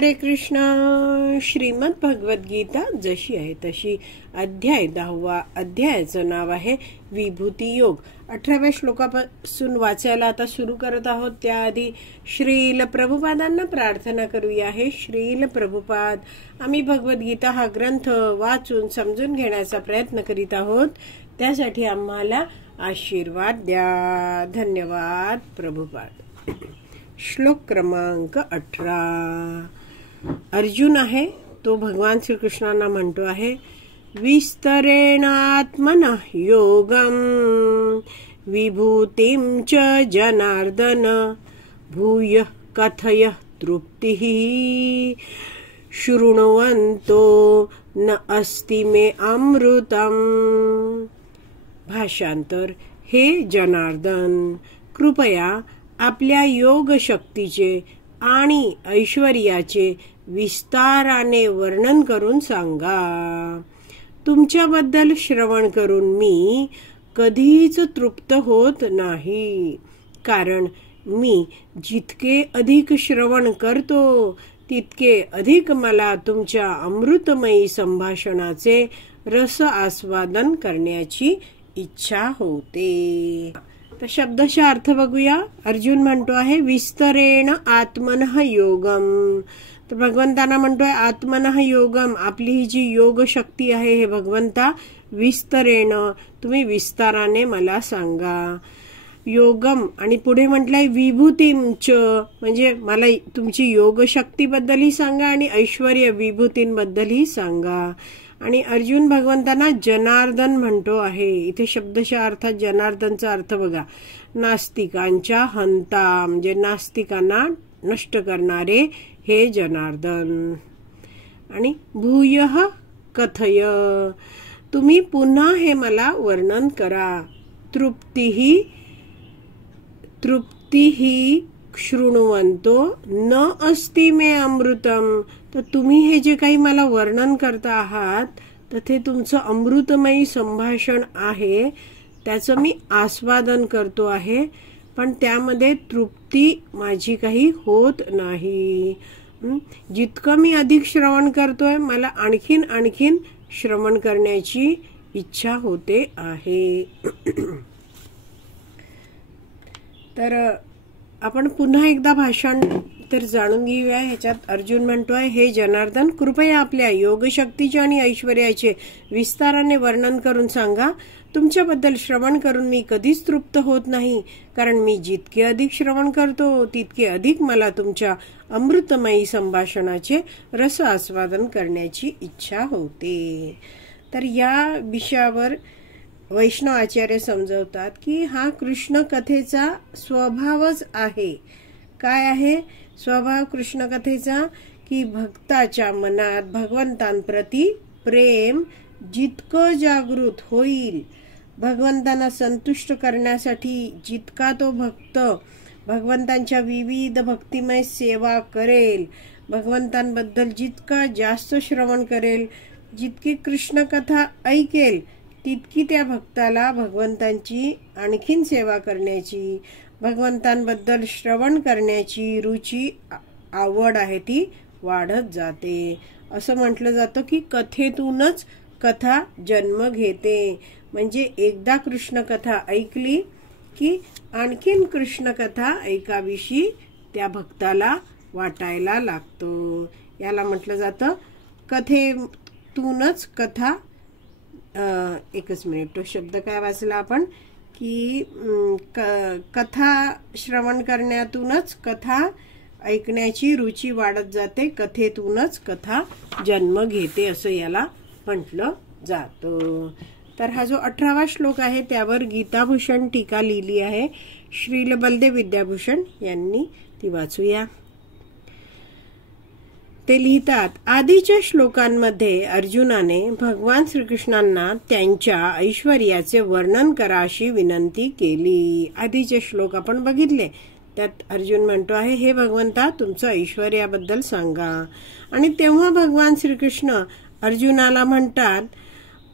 हरे कृष्ण. श्रीमद भगवद गीता जशी आहे तशी, अध्याय 10. अध्यायाचं नाव आहे विभूती योग. 18व्या श्लोकापासून वाचायला आता सुरू करत आहोत. त्याआधी श्रील प्रभुपादांना प्रार्थना करूया. हे श्रील प्रभुपाद, आम्ही भगवद्गीता हा ग्रंथ वाचून समजून घेण्याचा प्रयत्न करीत आहोत. त्यासाठी आम्हाला आशीर्वाद द्या. धन्यवाद प्रभुपाद. श्लोक क्रमांक 18. अर्जुन आहे तो भगवान श्रीकृष्णांना म्हणतो आहे, विस्तरेणात्मनः योगम विभूतिं च जनार्दन भूय कथय तृप्तिः शृण्वन्तो न अस्ति मे अमृतम. भाषांतर. हे जनार्दन, कृपया आपल्या योग शक्तीचे आणि ऐश्वर्याचे विस्ताराने वर्णन करून सांगा. तुमच्याबद्दल श्रवण करून मी कधीच तृप्त होत नाही, कारण मी जितके अधिक श्रवण करतो तितके अधिक मला तुमच्या अमृतमयी संभाषणाचे रस आस्वादन करण्याची इच्छा होते. तर शब्दशः अर्थ बघूया. अर्जुन म्हणतो आहे विस्तरेण आत्मनः योगम. तर भगवंतांना म्हणतोय आत्मनः योगम, आपली ही जी योग शक्ती आहे हे भगवंता, विस्तरेण तुम्ही विस्ताराने मला सांगा. योगम आणि पुढे म्हटलंय विभूतींच, म्हणजे मला तुमची योग शक्तीबद्दलही सांगा आणि ऐश्वर्य विभूतींबद्दलही सांगा. आणि अर्जुन भगवंतांना जनार्दन म्हणतो आहे. इथे शब्दशः अर्थात जनार्दनचा अर्थ बघा, नास्तिकांच्या हंता, म्हणजे नास्तिकांना नष्ट करणारे हे जनार्दन. आणि भूयः कथय, तुम्ही पुन्हा हे मला वर्णन करा. तृप्तिही शृण्वन्तो न अस्ति मे अमृतम. तर तुम्ही हे जे काही मला वर्णन करता आहात तर ते तुमचं अमृतमयी संभाषण आहे, त्याचं मी आस्वादन करतो आहे, पण त्यामध्ये तृप्ती माझी काही होत नाही. जितकं मी अधिक श्रवण करतोय मला आणखीन श्रवण करण्याची इच्छा होते आहे. तर आपण पुन्हा एकदा भाषण तर जाणून घेऊया. ह्याच्यात अर्जुन म्हणतोय, हे जनार्दन, कृपया आपल्या योग शक्तीचे आणि ऐश्वर्याचे विस्ताराने वर्णन करून सांगा. तुमच्याबद्दल श्रवण करून मी कधीच तृप्त होत नाही, कारण मी जितके अधिक श्रवण करतो तितके अधिक मला तुमच्या अमृतमयी संभाषणाचे रस आस्वादन करण्याची इच्छा होते. तर या विषयावर वैष्णव आचार्य समजवतात की हा कृष्ण कथेचा स्वभावच आहे. काय आहे स्वभाव कृष्ण कथेचा? की भक्ताच्या मनात भगवंतांप्रती प्रेम जितकं जागृत होईल, भगवंतांना संतुष्ट करण्यासाठी जितका तो भक्त भगवंतांच्या विविध भक्तिमय सेवा करेल, भगवंतांबद्दल जितका जास्त श्रवण करेल, जितकी कृष्ण कथा ऐकेल, तितकी त्या भक्ताला भगवंतांची आणखीन सेवा करण्याची, भगवंतांबद्दल श्रवण करण्याची रुची, आवड आहे ती वाढत जाते. असं म्हटलं जातं की कथेतूनच कथा जन्म घेते. म्हणजे एकदा कृष्ण कथा ऐकली की आणखीन कृष्ण कथा ऐकाविषयी त्या भक्ताला वाटायला लागतो. याला म्हटलं जातं कथेतूनच कथा. एकच मिनिट, तो शब्द काय वाचला आपण की कथा श्रवण करण्यातूनच कथा ऐकण्याची रुची वाढत जाते, कथेतूनच कथा जन्म घेते असं याला म्हटलं जातं. तर हा जो 18वा श्लोक आहे त्यावर गीताभूषण टीका लिहिली आहे श्रील बलदेव विद्याभूषण यांनी, ती वाचूया. ते लिहितात, आधीच्या श्लोकांमध्ये अर्जुनाने भगवान श्रीकृष्णांना त्यांच्या ऐश्वर्याचे वर्णन करा अशी विनंती केली. आधीचे श्लोक आपण बघितले. त्यात अर्जुन म्हणतो आहे, हे भगवंता, तुमचं ऐश्वर्याबद्दल सांगा. आणि तेव्हा भगवान श्रीकृष्ण अर्जुनाला म्हणतात,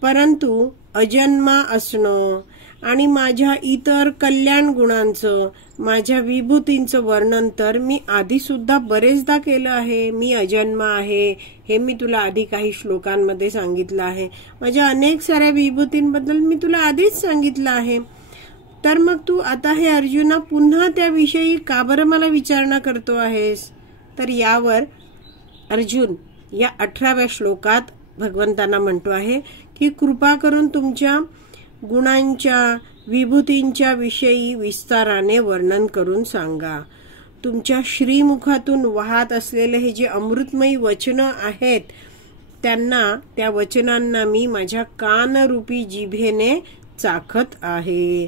परंतु अजन्मा असणं आणि माझ्या इतर कल्याण गुणांचं, माझ्या विभूतींचं वर्णन तर मी आधी सुद्धा बरेचदा केलं आहे. मी अजन्म आहे हे मी तुला आधी काही श्लोकांमध्ये सांगितलं आहे. माझ्या अनेक साऱ्या विभूतींबद्दल मी तुला आधीच सांगितलं आहे. तर मग तू आता हे अर्जुना पुन्हा त्याविषयी का बरं मला विचारणा करतो आहेस? तर यावर अर्जुन या 18व्या श्लोकात भगवंतांना म्हणतो आहे की कृपा करून तुमच्या गुणांच्या, विभूतींच्या विषयी विस्ताराने वर्णन करून सांगा. तुमच्या श्रीमुखातून वाहत असलेले हे जे अमृतमयी वचन आहेत त्या वचनांना मी माझ्या कानरूपी जिभेने चाखत आहे.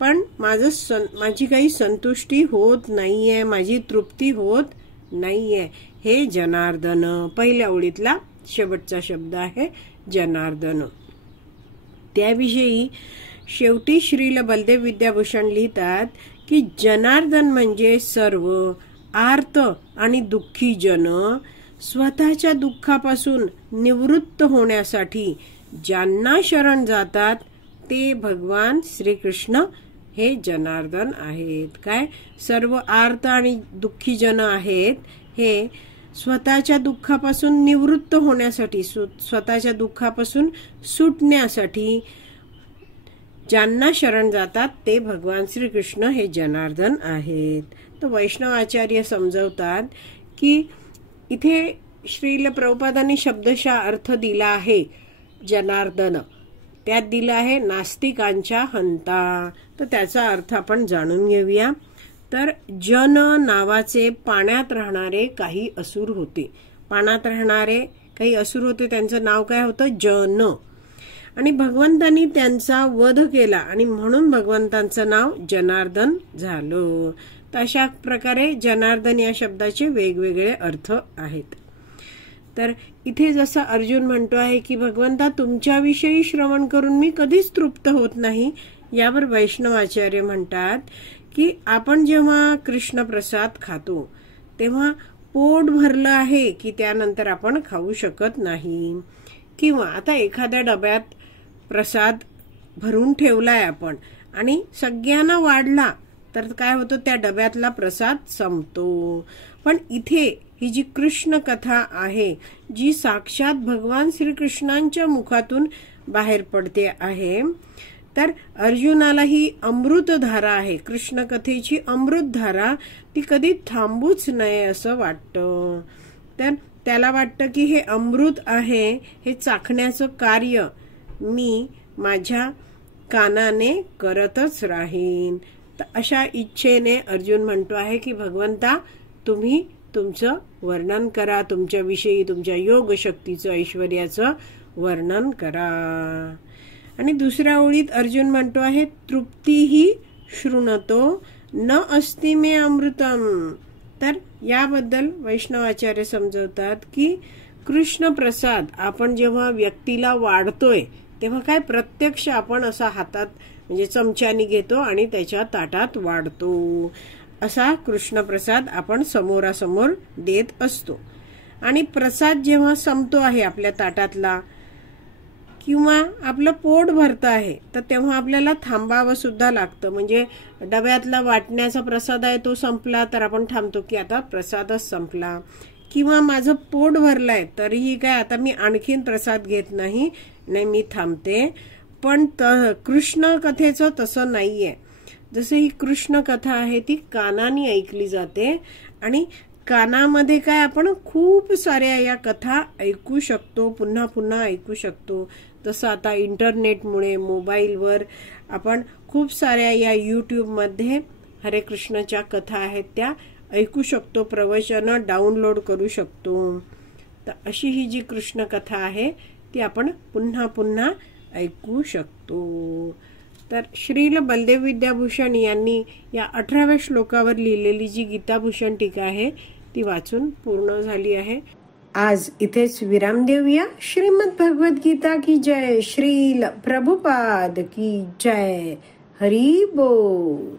पण माझी काही संतुष्टी होत नाहीये, माझी तृप्ती होत नाहीये. हे जनार्दन, पहिल्या ओळीतला शेवटचा शब्द आहे जनार्दन. त्याविषयी शेवटी श्रील बलदेव विद्याभूषण लिहितात की जनार्दन म्हणजे सर्व आर्त आणि दुःखी जन स्वतःच्या दुःखापासून निवृत्त होण्यासाठी ज्यांना शरण जातात ते भगवान श्रीकृष्ण हे जनार्दन आहेत. काय सर्व आर्त आणि दुःखी जन आहेत हे स्वतःच्या दुःखापासून निवृत्त होण्यासाठी, स्वतःच्या दुःखापासून सुटण्यासाठी ज्यांना शरण जातात ते भगवान श्रीकृष्ण हे जनार्दन आहेत. तर वैष्णव आचार्य समजवतात की इथे श्रील प्रभुपादांनी शब्दशः अर्थ दिला आहे जनार्दन, त्यात दिला आहे नास्तिकांच्या हंता. तर त्याचा अर्थ आपण जाणून घेऊया. तर जन नावाचे पाण्यात राहणारे काही असुर होते. पाण्यात राहणारे काही असुर होते, त्यांचं नाव काय होतं? जन. आणि भगवंतांनी त्यांचा वध केला आणि म्हणून भगवंतांचं नाव जनार्दन झालं. तर अशा प्रकारे जनार्दन या शब्दाचे वेगवेगळे अर्थ आहेत. तर इथे जसं अर्जुन म्हणतो आहे की भगवंता तुमच्याविषयी श्रवण करून मी कधीच तृप्त होत नाही, यावर वैष्णव आचार्य म्हणतात की आपण जेव्हा कृष्ण प्रसाद खातो तेव्हा पोट भरलं आहे की त्यानंतर आपण खाऊ शकत नाही. किंवा आता एखाद्या डब्यात प्रसाद भरून ठेवलाय आपण आणि सगळ्यांना वाढला तर काय होतं? त्या डब्यातला प्रसाद संपतो. पण इथे ही जी कृष्ण कथा आहे जी साक्षात भगवान श्रीकृष्णांच्या मुखातून बाहेर पडते आहे, तर अर्जुनाला ही अमृतधारा आहे, कृष्ण कथेची अमृतधारा, ती कधी थांबूच नये असं वाटतं. तर त्याला वाटतं की हे अमृत आहे, हे चाखण्याचं कार्य मी माझ्या कानाने करतच राहीन. तर अशा इच्छेने अर्जुन म्हणतो आहे की भगवंता तुम्ही तुमचं वर्णन करा, तुमच्याविषयी तुमच्या योग शक्तीचं, ऐश्वर्याचं वर्णन करा. आणि दुसऱ्या ओळीत अर्जुन म्हणतो आहे तृप्तीही शृणतो न अस्ति मे अमृतम. तर याबद्दल वैष्णवाचार्य समजवतात की कृष्ण प्रसाद आपण जेव्हा व्यक्तीला वाढतोय तेव्हा काय प्रत्यक्ष आपण असा हातात म्हणजे चमच्यानी घेतो आणि त्याच्या ताटात वाढतो. असा कृष्ण प्रसाद आपण समोरासमोर देत असतो. आणि प्रसाद जेव्हा संपतो आहे आपल्या ताटातला किंवा आपलं पोट भरतं आहे तर तेव्हा आपल्याला थांबावं सुद्धा लागतं. म्हणजे डब्यातला वाटण्याचा प्रसाद आहे तो संपला तर आपण थांबतो की आता प्रसादच संपला. किंवा माझं पोट भरलंय तरीही काय आता मी आणखीन प्रसाद घेत नाही, मी थांबते. पण कृष्ण कथेचं तसं नाहीये. जसं ही कृष्ण कथा आहे ती कानाने ऐकली जाते आणि कानामध्ये काय आपण खूप साऱ्या या कथा ऐकू शकतो, पुन्हा पुन्हा ऐकू शकतो. जसं आता इंटरनेटमुळे मोबाईलवर आपण खूप साऱ्या या यूट्यूबमध्ये हरे कृष्णच्या कथा आहेत त्या ऐकू शकतो, प्रवचनं डाउनलोड करू शकतो. तर अशी ही जी कृष्ण कथा आहे ती आपण पुन्हा पुन्हा ऐकू शकतो. तर श्रील बलदेव विद्याभूषण यांनी या 18व्या श्लोकावर लिहिलेली जी गीताभूषण टीका आहे ती वाचून पूर्ण झाली आहे. आज इथेच विराम देऊया. श्रीमद भगवद गीता की जय. श्रील प्रभुपाद की जय. हरी बोल.